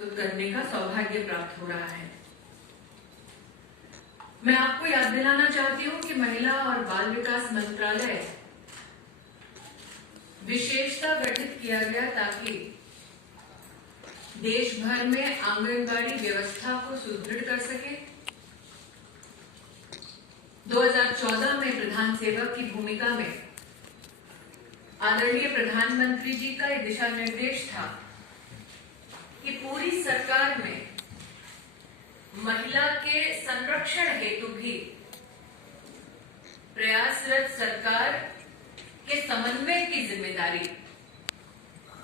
करने का सौभाग्य प्राप्त हो रहा है। मैं आपको याद दिलाना चाहती हूं कि महिला और बाल विकास मंत्रालय विशेषता गठित किया गया ताकि देश भर में आंगनबाड़ी व्यवस्था को सुदृढ़ कर सके। 2014 में प्रधान सेवक की भूमिका में आदरणीय प्रधानमंत्री जी का एक दिशा निर्देश था कि पूरी सरकार में महिला के संरक्षण हेतु भी प्रयासरत सरकार के समन्वय की जिम्मेदारी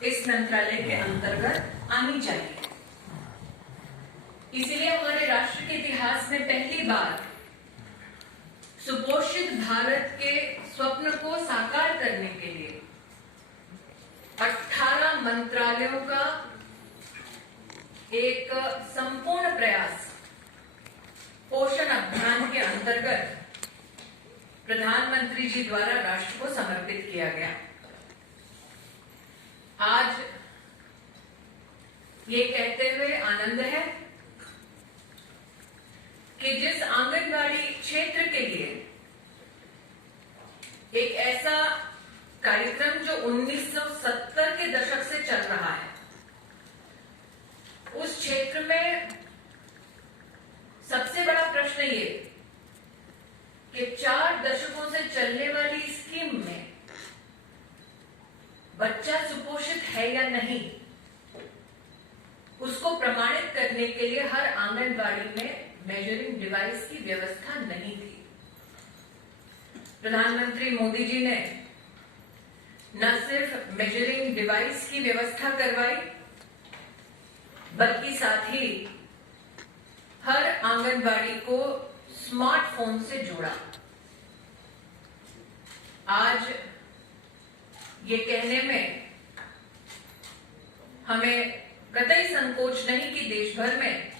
इस मंत्रालय के अंतर्गत आनी चाहिए। इसीलिए हमारे राष्ट्र के इतिहास में पहली बार सुपोषित भारत के स्वप्न को साकार करने के लिए 18 मंत्रालयों का एक संपूर्ण प्रयास पोषण अभियान के अंतर्गत प्रधानमंत्री जी द्वारा राष्ट्र को समर्पित किया गया। आज ये कहते हुए आनंद है कि जिस आंगनबाड़ी क्षेत्र के लिए एक ऐसा कार्यक्रम जो 1970 के दशक से चल रहा है, उस क्षेत्र में सबसे बड़ा प्रश्न ये कि 4 दशकों से चलने वाली स्कीम में बच्चा सुपोषित है या नहीं, उसको प्रमाणित करने के लिए हर आंगनबाड़ी में मेजरिंग डिवाइस की व्यवस्था नहीं थी। प्रधानमंत्री मोदी जी ने न सिर्फ मेजरिंग डिवाइस की व्यवस्था करवाई, बल्कि साथ ही हर आंगनबाड़ी को स्मार्टफोन से जोड़ा। आज ये कहने में हमें कतई संकोच नहीं कि देश भर में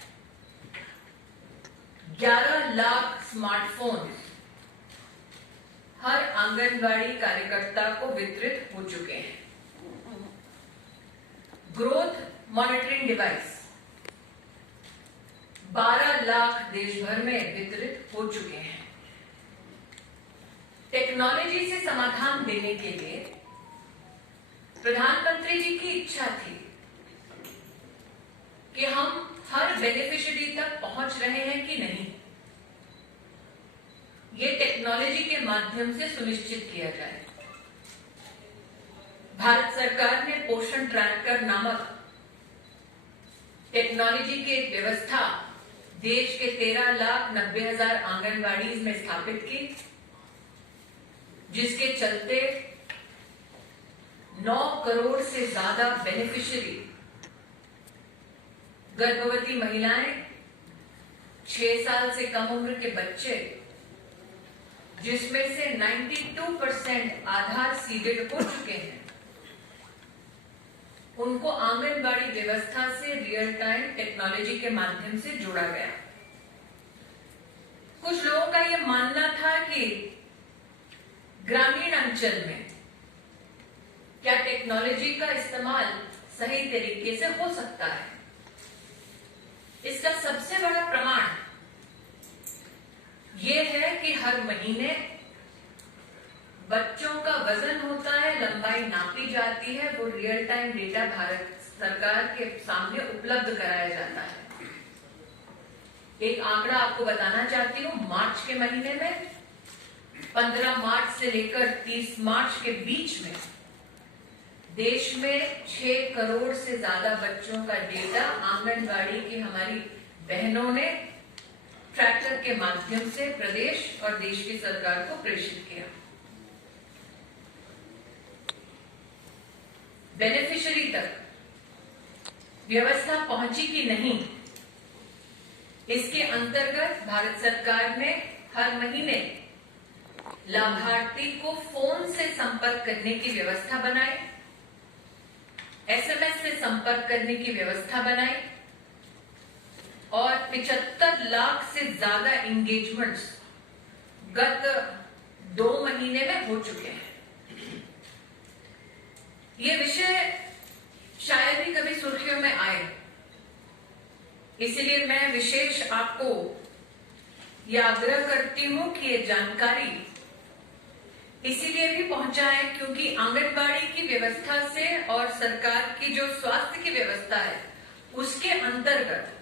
11 लाख स्मार्टफोन हर आंगनबाड़ी कार्यकर्ता को वितरित हो चुके हैं। ग्रोथ मॉनिटरिंग डिवाइस 12 लाख देश भर में वितरित हो चुके हैं। टेक्नोलॉजी से समाधान देने के लिए प्रधानमंत्री जी की इच्छा थी कि हम हर बेनिफिशियरी तक पहुंच रहे हैं कि नहीं, ये टेक्नोलॉजी के माध्यम से सुनिश्चित किया जाए। भारत सरकार ने पोषण ट्रैकर नामक टेक्नोलॉजी की एक व्यवस्था देश के 13,90,000 आंगनबाड़ी में स्थापित की, जिसके चलते 9 करोड़ से ज्यादा बेनिफिशियरी गर्भवती महिलाएं, 6 साल से कम उम्र के बच्चे, जिसमें से 92% आधार सीडेड हो चुके हैं, उनको आंगनबाड़ी व्यवस्था से रियल टाइम टेक्नोलॉजी के माध्यम से जोड़ा गया। कुछ लोगों का यह मानना था कि ग्रामीण अंचल में क्या टेक्नोलॉजी का इस्तेमाल सही तरीके से हो सकता है। इसका सबसे बड़ा प्रमाण यह है कि हर महीने बच्चों का वजन होता है, लंबाई नापी जाती है, वो रियल टाइम डेटा भारत सरकार के सामने उपलब्ध कराया जाता है। एक आंकड़ा आपको बताना चाहती हूँ, मार्च के महीने में 15 मार्च से लेकर 30 मार्च के बीच में देश में 6 करोड़ से ज्यादा बच्चों का डेटा आंगनबाड़ी की हमारी बहनों ने ट्रैक्टर के माध्यम से प्रदेश और देश की सरकार को प्रेषित किया। बेनिफिशियरी तक व्यवस्था पहुंची कि नहीं, इसके अंतर्गत भारत सरकार ने हर महीने लाभार्थी को फोन से संपर्क करने की व्यवस्था बनाई, SMS से संपर्क करने की व्यवस्था बनाई और 75 लाख से ज्यादा एंगेजमेंट्स गत 2 महीने में हो चुके हैं। ये विषय शायद ही कभी सुर्खियों में आए, इसलिए मैं विशेष आपको यह आग्रह करती हूं कि ये जानकारी इसीलिए भी पहुंचाए क्योंकि आंगनबाड़ी की व्यवस्था से और सरकार की जो स्वास्थ्य की व्यवस्था है उसके अंतर्गत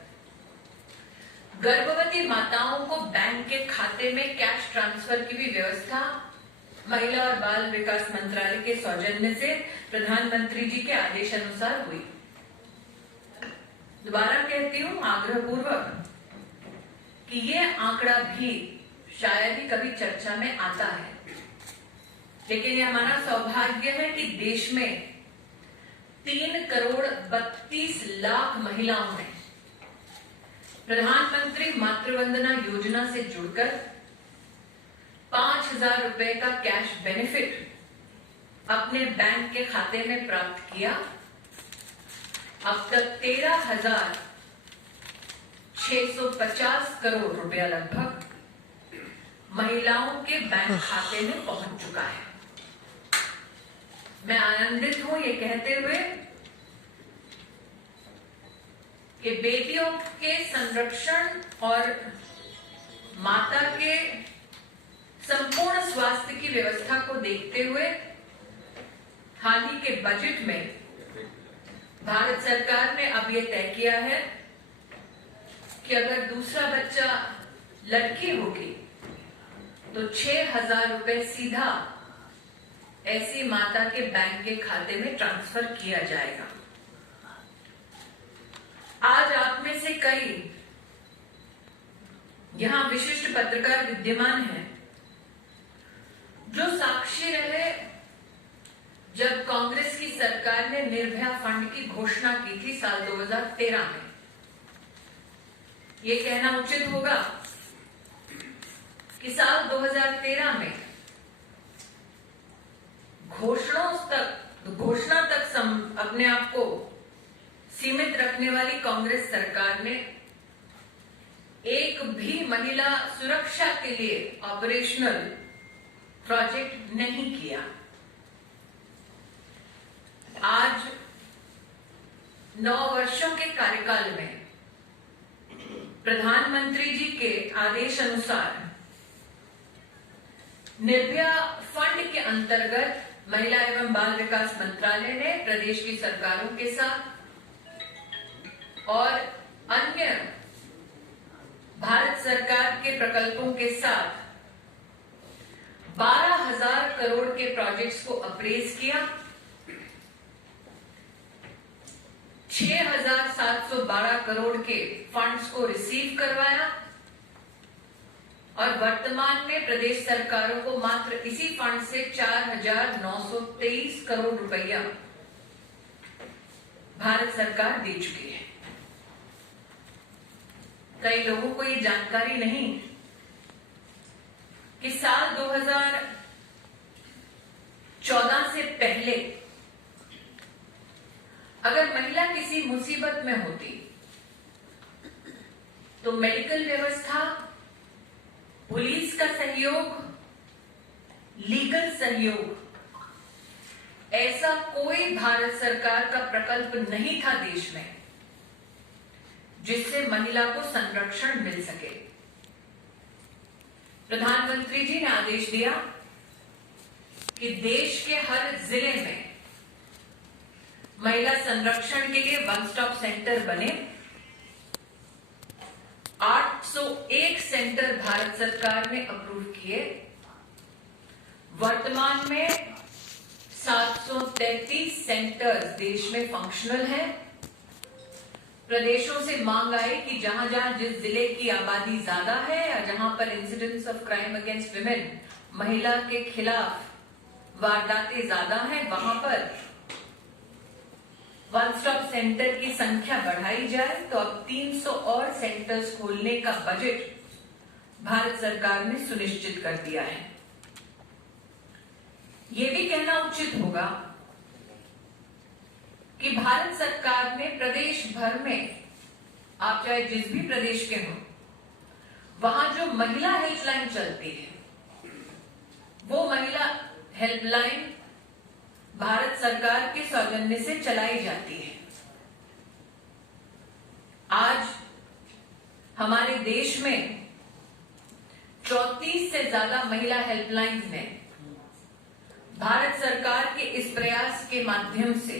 गर्भवती माताओं को बैंक के खाते में कैश ट्रांसफर की भी व्यवस्था महिला और बाल विकास मंत्रालय के सौजन्य से प्रधानमंत्री जी के आदेश अनुसार हुई। दोबारा कहती हूं आग्रह पूर्वक कि ये आंकड़ा भी शायद ही कभी चर्चा में आता है, लेकिन ये हमारा सौभाग्य है कि देश में 3,32,00,000 महिलाओं ने प्रधानमंत्री मातृवंदना योजना से जुड़कर 5,000 रुपए का कैश बेनिफिट अपने बैंक के खाते में प्राप्त किया। अब तक 13,650 करोड़ रुपया लगभग महिलाओं के बैंक खाते में पहुंच चुका है। मैं आनंदित हूं ये कहते हुए कि बेटियों के संरक्षण और माता के संपूर्ण स्वास्थ्य की व्यवस्था को देखते हुए हाल ही के बजट में भारत सरकार ने अब ये तय किया है कि अगर दूसरा बच्चा लड़की होगी तो 6,000 रुपए सीधा ऐसी माता के बैंक के खाते में ट्रांसफर किया जाएगा। आज आप में से कई यहां विशिष्ट पत्रकार विद्यमान हैं जो साक्षी रहे जब कांग्रेस की सरकार ने निर्भया फंड की घोषणा की थी साल 2013 में। ये कहना उचित होगा कि साल 2013 में घोषणा तक अपने आप को सीमित रखने वाली कांग्रेस सरकार ने एक भी महिला सुरक्षा के लिए ऑपरेशनल प्रोजेक्ट नहीं किया। आज 9 वर्षों के कार्यकाल में प्रधानमंत्री जी के आदेश अनुसार निर्भया फंड के अंतर्गत महिला एवं बाल विकास मंत्रालय ने प्रदेश की सरकारों के साथ और अन्य भारत सरकार के प्रकल्पों के साथ 12,000 करोड़ के प्रोजेक्ट्स को अप्रेज किया। 6,712 करोड़ के फंड्स को रिसीव करवाया और वर्तमान में प्रदेश सरकारों को मात्र इसी फंड से 4,923 करोड़ रुपया भारत सरकार दे चुकी है। कई लोगों को ये जानकारी नहीं कि साल 2014 से पहले अगर महिला किसी मुसीबत में होती तो मेडिकल व्यवस्था, पुलिस का सहयोग, लीगल सहयोग, ऐसा कोई भारत सरकार का प्रकल्प नहीं था देश में जिससे महिला को संरक्षण मिल सके। प्रधानमंत्री जी ने आदेश दिया कि देश के हर जिले में महिला संरक्षण के लिए वन स्टॉप सेंटर बने। 801 सेंटर भारत सरकार ने अप्रूव किए। वर्तमान में 733 सेंटर्स देश में फंक्शनल हैं। प्रदेशों से मांग आई कि जहां जहां जिस जिले की आबादी ज्यादा है या जहां पर incidents of crime against women, महिला के खिलाफ वारदातें ज्यादा हैं, वहां पर वन स्टॉप सेंटर की संख्या बढ़ाई जाए। तो अब 300 और सेंटर्स खोलने का बजट भारत सरकार ने सुनिश्चित कर दिया है। यह भी कहना उचित होगा कि भारत सरकार ने प्रदेश भर में, आप चाहे जिस भी प्रदेश के हो, वहां जो महिला हेल्पलाइन चलती है वो महिला हेल्पलाइन भारत सरकार के सौजन्य से चलाई जाती है। आज हमारे देश में 34 से ज्यादा महिला हेल्पलाइंस ने भारत सरकार के इस प्रयास के माध्यम से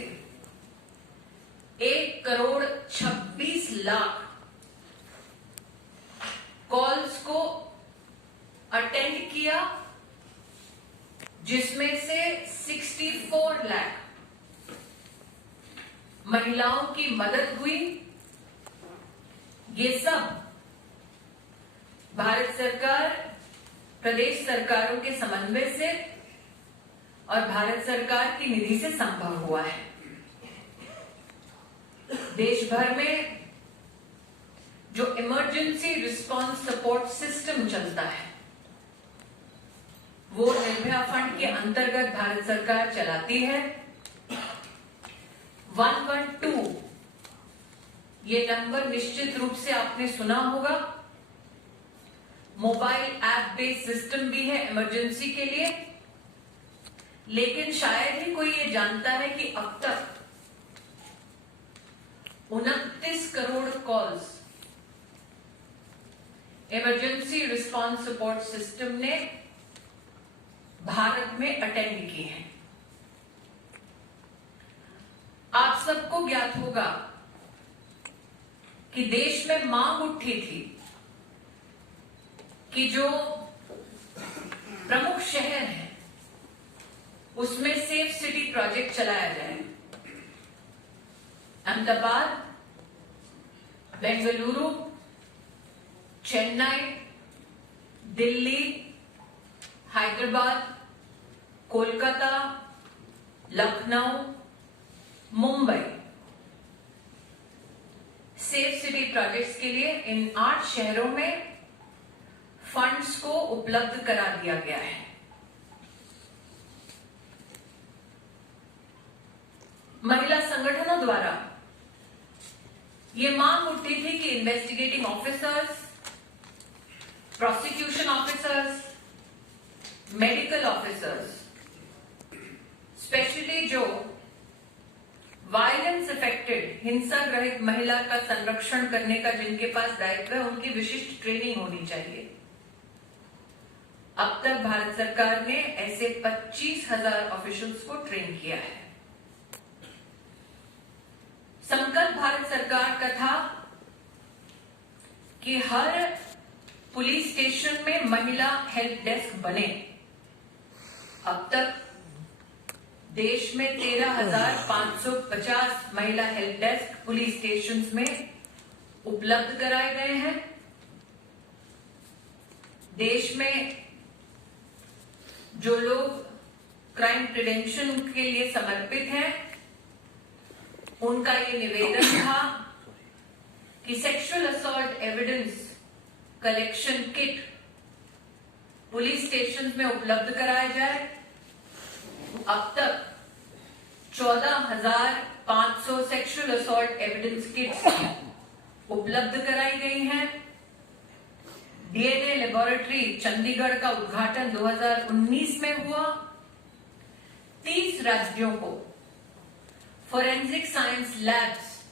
1,26,00,000 कॉल्स को अटेंड किया, जिसमें से 64 लाख महिलाओं की मदद हुई। ये सब भारत सरकार, प्रदेश सरकारों के समन्वय से और भारत सरकार की निधि से संभव हुआ है। देश भर में जो इमरजेंसी रिस्पांस सपोर्ट सिस्टम चलता है, वो निर्भया फंड के अंतर्गत भारत सरकार चलाती है। 112 ये नंबर निश्चित रूप से आपने सुना होगा। मोबाइल ऐप बेस्ड सिस्टम भी है इमरजेंसी के लिए, लेकिन शायद ही कोई ये जानता है कि अब तक 29 crore calls emergency response support system ने भारत में अटेंड की है। आप सबको ज्ञात होगा कि देश में मांग उठी थी कि जो प्रमुख शहर हैं उसमें सेफ सिटी प्रोजेक्ट चलाया जाए। Ahmedabad, Bengaluru, Chennai, Delhi, Hyderabad, Kolkata, Lucknow, Mumbai, safe city projects के लिए इन 8 शहरों में फंड्स को उपलब्ध करा दिया गया है। महिला संगठनों द्वारा ये मांग उठी थी कि investigating officers, prosecution officers, medical officers, specially जो वायलेंस अफेक्टेड, हिंसा ग्रहित महिला का संरक्षण करने का जिनके पास दायित्व है, उनकी विशिष्ट ट्रेनिंग होनी चाहिए। अब तक भारत सरकार ने ऐसे 25,000 ऑफिशियल्स को ट्रेन किया है। संकल्प भारत सरकार का था कि हर पुलिस स्टेशन में महिला हेल्प डेस्क बने। अब तक देश में 13,550 महिला हेल्प डेस्क पुलिस स्टेशंस में उपलब्ध कराए गए हैं। देश में जो लोग क्राइम प्रिवेंशन के लिए समर्पित हैं, उनका ये निवेदन था कि sexual assault evidence collection kit police station में उपलब्ध कराया जाए। अब तक 14,500 सेक्सुअल असॉल्ट एविडेंस किट्स उपलब्ध कराई गई हैं। डीएनए लेबोरेटरी चंडीगढ़ का उद्घाटन 2019 में हुआ। 30 राज्यों को फोरेंसिक साइंस लैब्स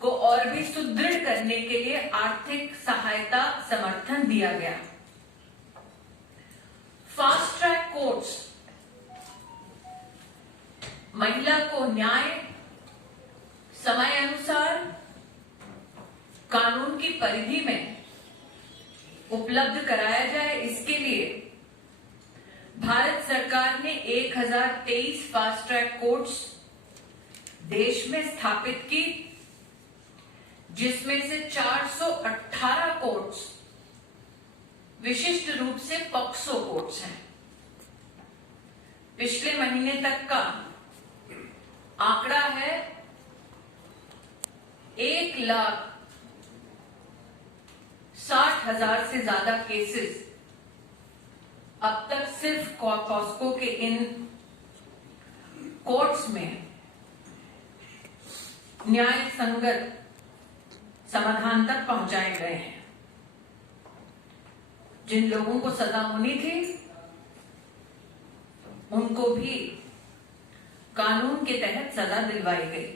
को और भी सुदृढ़ करने के लिए आर्थिक सहायता समर्थन दिया गया। फास्ट ट्रैक कोर्ट्स महिला को न्याय समय अनुसार कानून की परिधि में उपलब्ध कराया जाए, इसके लिए भारत सरकार ने 1023 फास्ट ट्रैक कोर्ट्स देश में स्थापित की, जिसमें से 418 कोर्ट्स विशिष्ट रूप से पॉक्सो कोर्ट्स हैं। पिछले महीने तक का आंकड़ा है 1,60,000 से ज्यादा केसेस अब तक सिर्फ पॉक्सो के इन कोर्ट्स में न्याय संगत समाधान तक पहुंचाए गए हैं। जिन लोगों को सजा होनी थी उनको भी कानून के तहत सजा दिलवाई गई।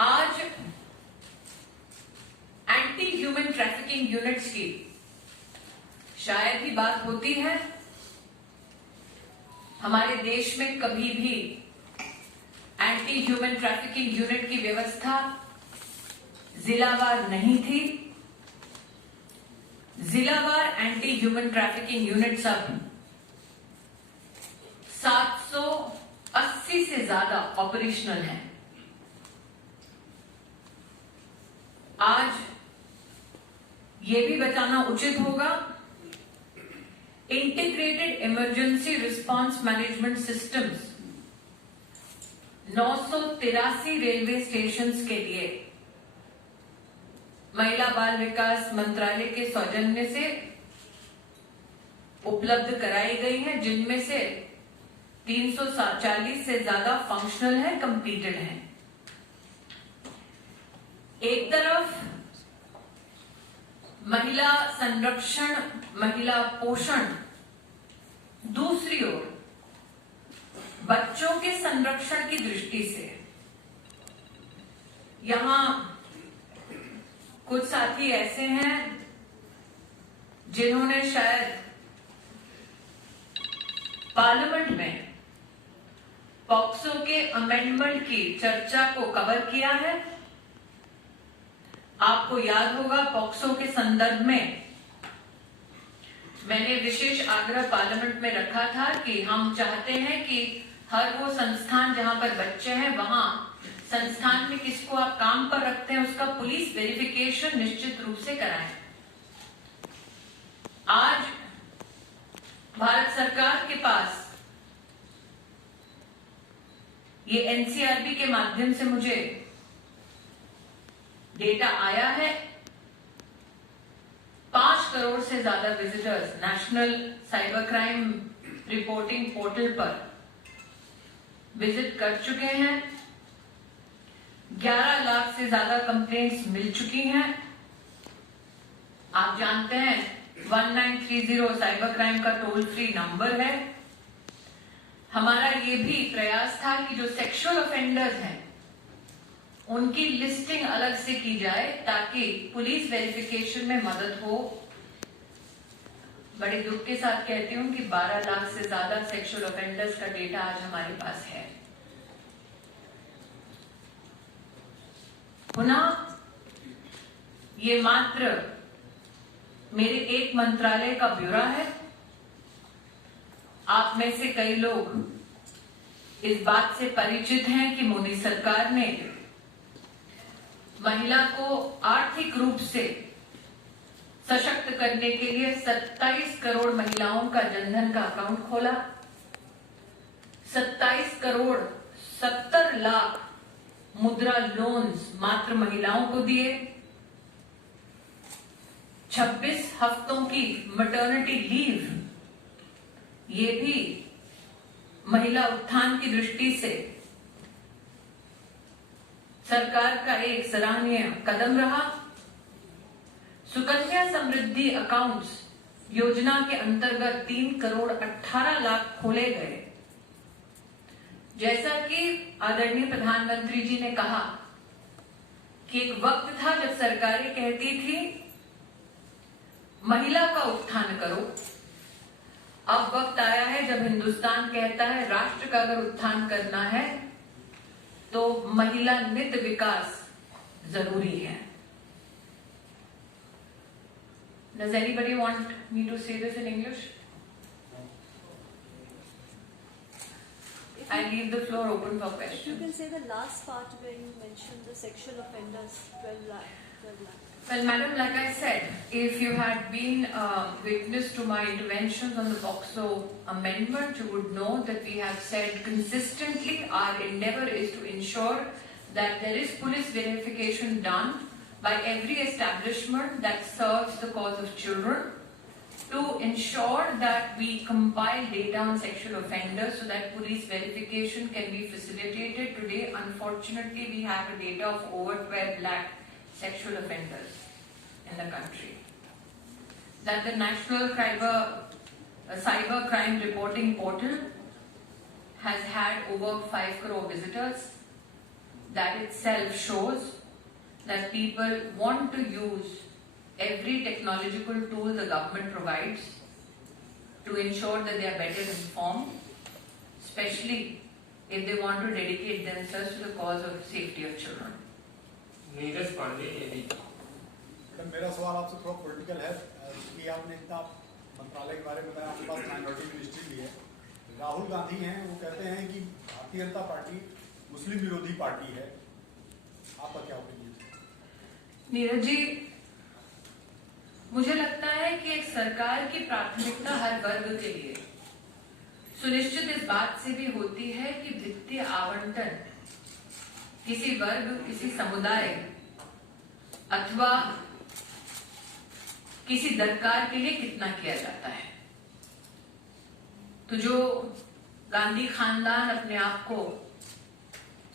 आज यूनिट्स की शायद ही बात होती है। हमारे देश में कभी भी एंटी ह्यूमन ट्रैफिकिंग यूनिट की व्यवस्था जिलावार नहीं थी। जिलावार एंटी ह्यूमन ट्रैफिकिंग यूनिट अब 780 से ज्यादा ऑपरेशनल हैं। आज ये भी बताना उचित होगा, integrated emergency response management systems 983 railway stations के लिए महिला बाल विकास मंत्रालय के सौजन्य से उपलब्ध कराई गई हैं, जिनमें से 340 से ज्यादा फंक्शनल है, कंप्लीटेड है। एक तरफ महिला संरक्षण, महिला पोषण, दूसरी ओर बच्चों के संरक्षण की दृष्टि से यहां कुछ साथी ऐसे हैं जिन्होंने शायद पार्लियामेंट में पॉक्सो के अमेंडमेंट की चर्चा को कवर किया है। आपको याद होगा, पॉक्सो के संदर्भ में मैंने विशेष आग्रह पार्लियामेंट में रखा था कि हम चाहते हैं कि हर वो संस्थान जहां पर बच्चे हैं, वहां संस्थान में किसको आप काम पर रखते हैं उसका पुलिस वेरिफिकेशन निश्चित रूप से कराएं। आज भारत सरकार के पास ये एनसीआरबी के माध्यम से मुझे डेटा आया है, 5 करोड़ से ज्यादा visitors national cyber crime reporting portal पर विजिट कर चुके हैं। 11 लाख से ज्यादा कंप्लेंट्स मिल चुकी हैं। आप जानते हैं 1930 साइबर क्राइम का टोल फ्री नंबर है। हमारा ये भी प्रयास था कि जो सेक्सुअल ऑफेंडर्स हैं उनकी लिस्टिंग अलग से की जाए ताकि पुलिस वेरिफिकेशन में मदद हो। बड़े दुख के साथ कहती हूं कि 12 लाख से ज्यादा सेक्सुअल ऑफेंडर्स का डेटा आज हमारे पास है। पुनः ये मात्र मेरे एक मंत्रालय का ब्यूरो है। आप में से कई लोग इस बात से परिचित हैं कि मोदी सरकार ने महिला को आर्थिक रूप से सशक्त करने के लिए 27 करोड़ महिलाओं का जनधन का अकाउंट खोला। 27 करोड़ 70 लाख मुद्रा लोन्स मात्र महिलाओं को दिए। 26 हफ्तों की मैटरनिटी लीव, ये भी महिला उत्थान की दृष्टि से सरकार का एक सराहनीय कदम रहा। सुकन्या समृद्धि अकाउंट्स योजना के अंतर्गत 3 करोड़ 18 लाख खोले गए। जैसा कि आदरणीय प्रधानमंत्री जी ने कहा कि एक वक्त था जब सरकारें कहती थी महिला का उत्थान करो। अब वक्त आया है जब हिंदुस्तान कहता है राष्ट्र का अगर उत्थान करना है तो महिला नित विकास जरूरी है। Does anybody want me to say this in English? I leave the floor open for questions. You can say the last part where you mentioned the sexual offenders, 12 lakh. Well, madam, like I said, if you had been witness to my interventions on the POCSO amendment, you would know that we have said consistently our endeavor is to ensure that there is police verification done by every establishment that serves the cause of children, to ensure that we compile data on sexual offenders so that police verification can be facilitated. Today, unfortunately, we have a data of over 12 lakh sexual offenders in the country. That the National Cyber Crime Reporting Portal has had over 5 crore visitors. That itself shows that people want to use every technological tool the government provides to ensure that they are better informed, especially if they want to dedicate themselves to the cause of safety of children. Neeraj Pandey यदि madam मेरा सवाल आपसे थोड़ा political है कि आपने इतना मंत्रालय के बारे में बताया, आपके पास माइनॉरिटी मिनिस्ट्री भी है। राहुल गांधी हैं, वो कहते हैं कि भारतीय जनता पार्टी मुस्लिम विरोधी पार्टी है, आपका क्या ओपिनियन है? नीरज जी, मुझे लगता है कि एक सरकार की प्राथमिकता हर वर्ग के लिए सुनिश्चित इस बात से भी होती है कि वित्तीय आवंटन किसी वर्ग, किसी समुदाय अथवा किसी दरकार के लिए कितना किया जाता है। तो जो गांधी खानदान अपने आप को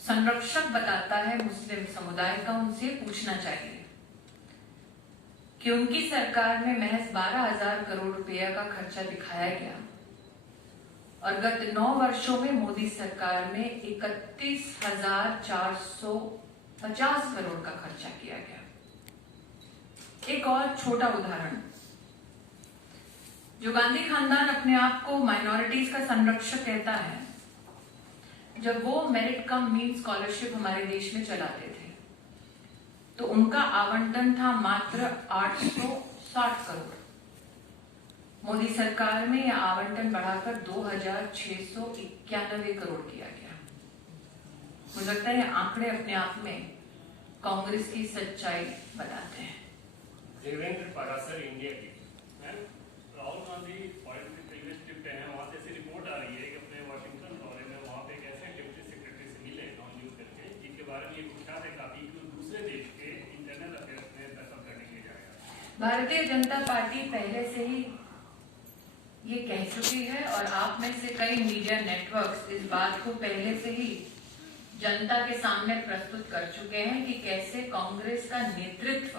संरक्षक बताता है मुस्लिम समुदाय का, उनसे पूछना चाहिए कि उनकी सरकार में महज 12,000 करोड़ रुपया का खर्चा दिखाया गया और गत 9 वर्षों में मोदी सरकार में 31,450 करोड़ का खर्चा किया गया। एक और छोटा उदाहरण, जो गांधी खानदान अपने आप को माइनॉरिटीज का संरक्षक कहता है, जब वो मेरिट कम मीन स्कॉलरशिप हमारे देश में चलाते थे तो उनका आवंटन था मात्र 860 करोड़। मोदी सरकार में यह आवंटन बढ़ाकर 2,691 करोड़ किया गया। मुझे लगता है ये आंकड़े अपने आप में कांग्रेस की सच्चाई बताते हैं। देवेंद्र पारासर इंडिया की राहुल गांधी पिलग्रिमेज ट्रिप पे हैं, वहाँ से ऐसी रिपोर्ट आ रही है कि अपने वाशिंगटन दौरे में वहाँ पे एक ऐसे डिप्टी सेक्रेटरी से मिले नॉन न्यूज करके, जिनके बारे में ये पूछा है काफी कि दूसरे देश के इंटरनल अफेयर्स में दखल करने के लिए जाएगा। भारतीय जनता पार्टी पहले से ही ये कह चुकी है और आप में से कई मीडिया नेटवर्क्स इस बात को पहले से ही जनता के सामने प्रस्तुत कर चुके हैं कि कैसे कांग्रेस का नेतृत्व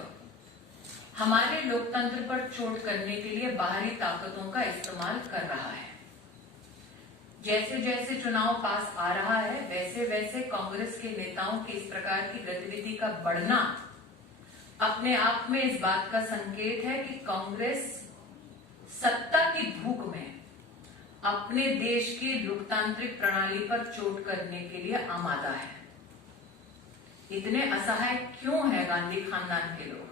हमारे लोकतंत्र पर चोट करने के लिए बाहरी ताकतों का इस्तेमाल कर रहा है। जैसे जैसे चुनाव पास आ रहा है, वैसे वैसे कांग्रेस के नेताओं की इस प्रकार की गतिविधि का बढ़ना अपने आप में इस बात का संकेत है कि कांग्रेस सत्ता की भूख में अपने देश की लोकतांत्रिक प्रणाली पर चोट करने के लिए आमादा है। इतने असहाय क्यों है गांधी खानदान के लोग?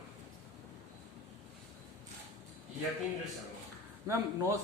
यतीन्द्र शर्मा मैम 9